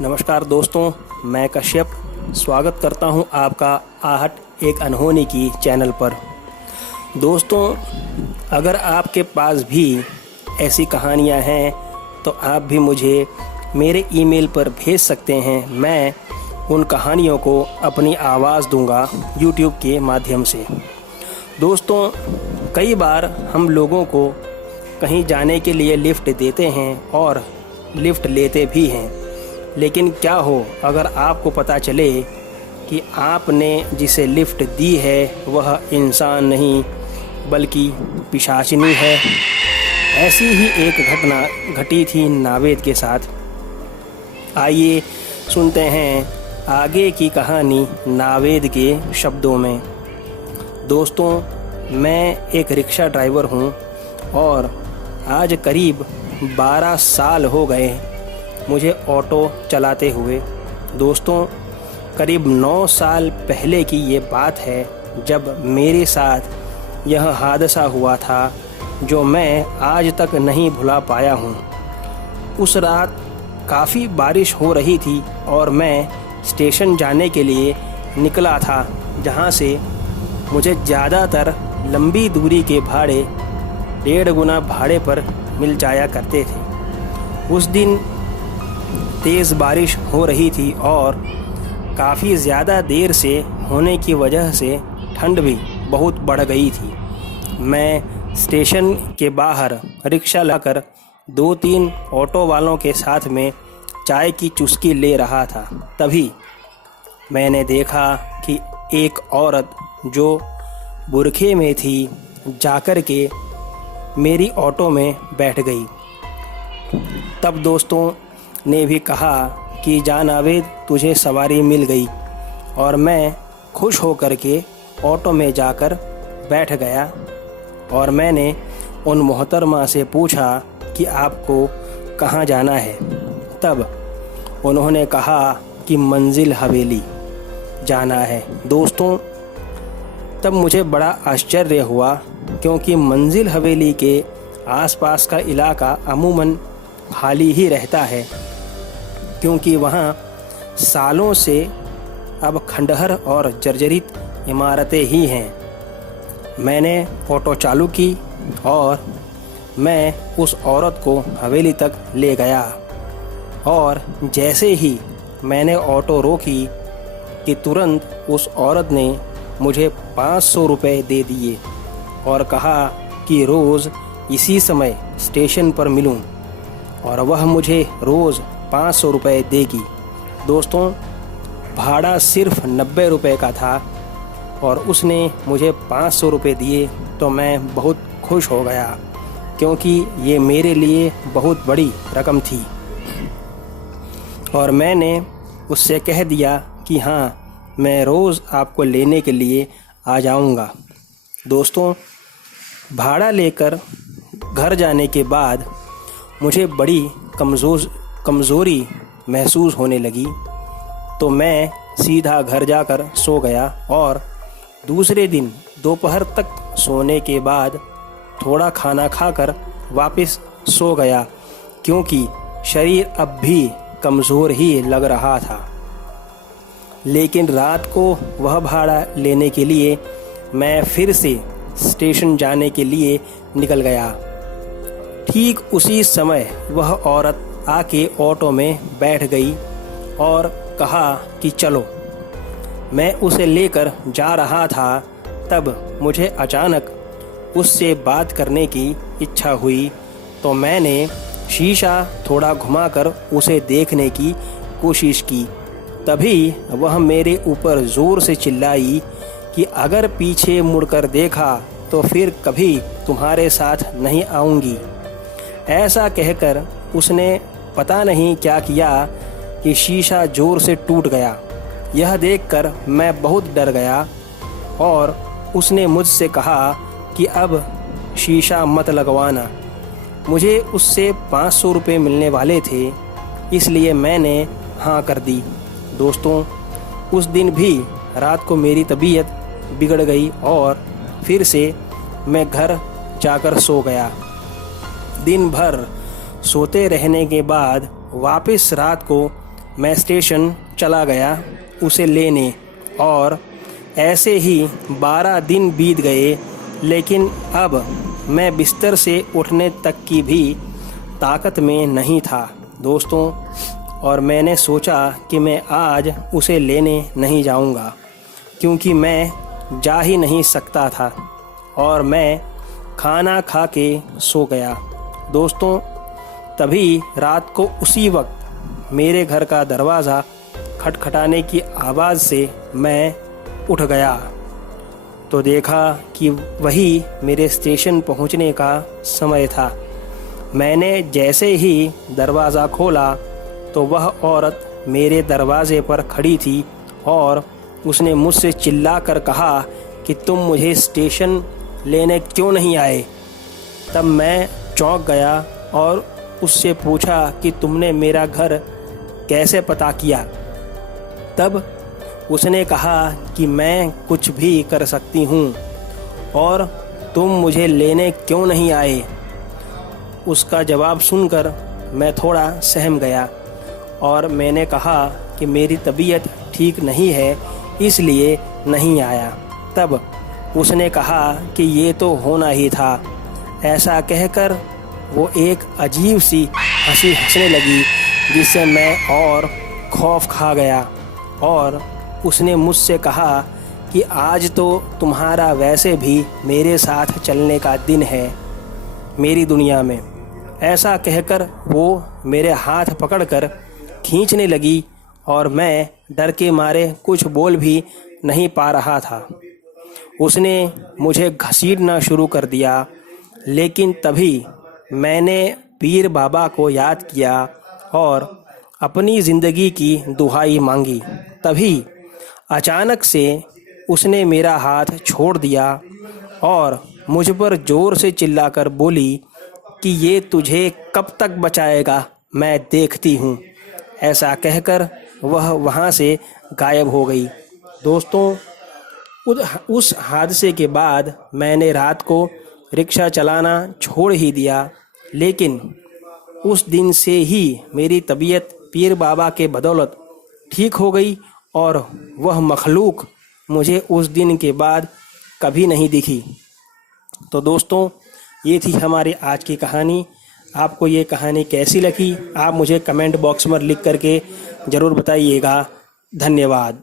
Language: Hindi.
नमस्कार दोस्तों, मैं कश्यप स्वागत करता हूं आपका आहट एक अनहोनी की चैनल पर। दोस्तों, अगर आपके पास भी ऐसी कहानियां हैं तो आप भी मुझे मेरे ईमेल पर भेज सकते हैं। मैं उन कहानियों को अपनी आवाज़ दूंगा यूट्यूब के माध्यम से। दोस्तों, कई बार हम लोगों को कहीं जाने के लिए लिफ्ट देते हैं और लिफ्ट लेते भी हैं, लेकिन क्या हो अगर आपको पता चले कि आपने जिसे लिफ्ट दी है वह इंसान नहीं बल्कि पिशाचिनी है। ऐसी ही एक घटना घटी थी नावेद के साथ। आइए सुनते हैं आगे की कहानी नावेद के शब्दों में। दोस्तों, मैं एक रिक्शा ड्राइवर हूँ और आज करीब 12 साल हो गए मुझे ऑटो चलाते हुए। दोस्तों, करीब 9 साल पहले की ये बात है जब मेरे साथ यह हादसा हुआ था जो मैं आज तक नहीं भुला पाया हूँ। उस रात काफ़ी बारिश हो रही थी और मैं स्टेशन जाने के लिए निकला था, जहाँ से मुझे ज़्यादातर लंबी दूरी के भाड़े 1.5 गुना भाड़े पर मिल जाया करते थे। उस दिन तेज़ बारिश हो रही थी और काफ़ी ज़्यादा देर से होने की वजह से ठंड भी बहुत बढ़ गई थी। मैं स्टेशन के बाहर रिक्शा लाकर 2-3 ऑटो वालों के साथ में चाय की चुस्की ले रहा था। तभी मैंने देखा कि एक औरत जो बुरखे में थी जाकर के मेरी ऑटो में बैठ गई। तब दोस्तों ने भी कहा कि जा नावेद, तुझे सवारी मिल गई, और मैं खुश होकर के ऑटो में जाकर बैठ गया और मैंने उन मोहतरमा से पूछा कि आपको कहाँ जाना है। तब उन्होंने कहा कि मंजिल हवेली जाना है। दोस्तों, तब मुझे बड़ा आश्चर्य हुआ क्योंकि मंजिल हवेली के आसपास का इलाका अमूमन खाली ही रहता है, क्योंकि वहाँ सालों से अब खंडहर और जर्जरित इमारतें ही हैं। मैंने ऑटो चालू की और मैं उस औरत को हवेली तक ले गया और जैसे ही मैंने ऑटो रोकी कि तुरंत उस औरत ने मुझे 500 रुपये दे दिए और कहा कि रोज़ इसी समय स्टेशन पर मिलूं, और वह मुझे रोज़ 500 रुपये देगी। दोस्तों, भाड़ा सिर्फ 90 रुपये का था और उसने मुझे 500 रुपये दिए तो मैं बहुत खुश हो गया, क्योंकि ये मेरे लिए बहुत बड़ी रकम थी। और मैंने उससे कह दिया कि हाँ, मैं रोज़ आपको लेने के लिए आ जाऊँगा। दोस्तों, भाड़ा लेकर घर जाने के बाद मुझे बड़ी कमज़ोरी महसूस होने लगी, तो मैं सीधा घर जाकर सो गया और दूसरे दिन दोपहर तक सोने के बाद थोड़ा खाना खाकर वापस सो गया, क्योंकि शरीर अब भी कमज़ोर ही लग रहा था। लेकिन रात को वह भाड़ा लेने के लिए मैं फिर से स्टेशन जाने के लिए निकल गया। ठीक उसी समय वह औरत आके ऑटो में बैठ गई और कहा कि चलो। मैं उसे लेकर जा रहा था, तब मुझे अचानक उससे बात करने की इच्छा हुई, तो मैंने शीशा थोड़ा घुमाकर उसे देखने की कोशिश की। तभी वह मेरे ऊपर ज़ोर से चिल्लाई कि अगर पीछे मुड़कर देखा तो फिर कभी तुम्हारे साथ नहीं आऊँगी। ऐसा कहकर उसने पता नहीं क्या किया कि शीशा ज़ोर से टूट गया। यह देखकर मैं बहुत डर गया और उसने मुझसे कहा कि अब शीशा मत लगवाना। मुझे उससे 500 रुपये मिलने वाले थे, इसलिए मैंने हाँ कर दी। दोस्तों, उस दिन भी रात को मेरी तबीयत बिगड़ गई और फिर से मैं घर जाकर सो गया। दिन भर सोते रहने के बाद वापस रात को मैं स्टेशन चला गया उसे लेने और ऐसे ही 12 दिन बीत गए, लेकिन अब मैं बिस्तर से उठने तक की भी ताकत में नहीं था दोस्तों। और मैंने सोचा कि मैं आज उसे लेने नहीं जाऊंगा, क्योंकि मैं जा ही नहीं सकता था और मैं खाना खा के सो गया दोस्तों। तभी रात को उसी वक्त मेरे घर का दरवाज़ा खटखटाने की आवाज़ से मैं उठ गया तो देखा कि वही मेरे स्टेशन पहुंचने का समय था। मैंने जैसे ही दरवाज़ा खोला तो वह औरत मेरे दरवाजे पर खड़ी थी और उसने मुझसे चिल्लाकर कहा कि तुम मुझे स्टेशन लेने क्यों नहीं आए। तब मैं चौंक गया और उससे पूछा कि तुमने मेरा घर कैसे पता किया। तब उसने कहा कि मैं कुछ भी कर सकती हूँ और तुम मुझे लेने क्यों नहीं आए। उसका जवाब सुनकर मैं थोड़ा सहम गया और मैंने कहा कि मेरी तबीयत ठीक नहीं है, इसलिए नहीं आया। तब उसने कहा कि ये तो होना ही था। ऐसा कहकर वो एक अजीब सी हंसी हंसने लगी, जिससे मैं और खौफ खा गया और उसने मुझसे कहा कि आज तो तुम्हारा वैसे भी मेरे साथ चलने का दिन है मेरी दुनिया में। ऐसा कहकर वो मेरे हाथ पकड़कर खींचने लगी और मैं डर के मारे कुछ बोल भी नहीं पा रहा था। उसने मुझे घसीटना शुरू कर दिया, लेकिन तभी मैंने पीर बाबा को याद किया और अपनी ज़िंदगी की दुहाई मांगी। तभी अचानक से उसने मेरा हाथ छोड़ दिया और मुझ पर ज़ोर से चिल्लाकर बोली कि ये तुझे कब तक बचाएगा, मैं देखती हूँ। ऐसा कहकर वह वहाँ से गायब हो गई दोस्तों। उस हादसे के बाद मैंने रात को रिक्शा चलाना छोड़ ही दिया, लेकिन उस दिन से ही मेरी तबीयत पीर बाबा के बदौलत ठीक हो गई और वह मखलूक मुझे उस दिन के बाद कभी नहीं दिखी। तो दोस्तों, ये थी हमारी आज की कहानी। आपको ये कहानी कैसी लगी आप मुझे कमेंट बॉक्स में लिख करके ज़रूर बताइएगा। धन्यवाद।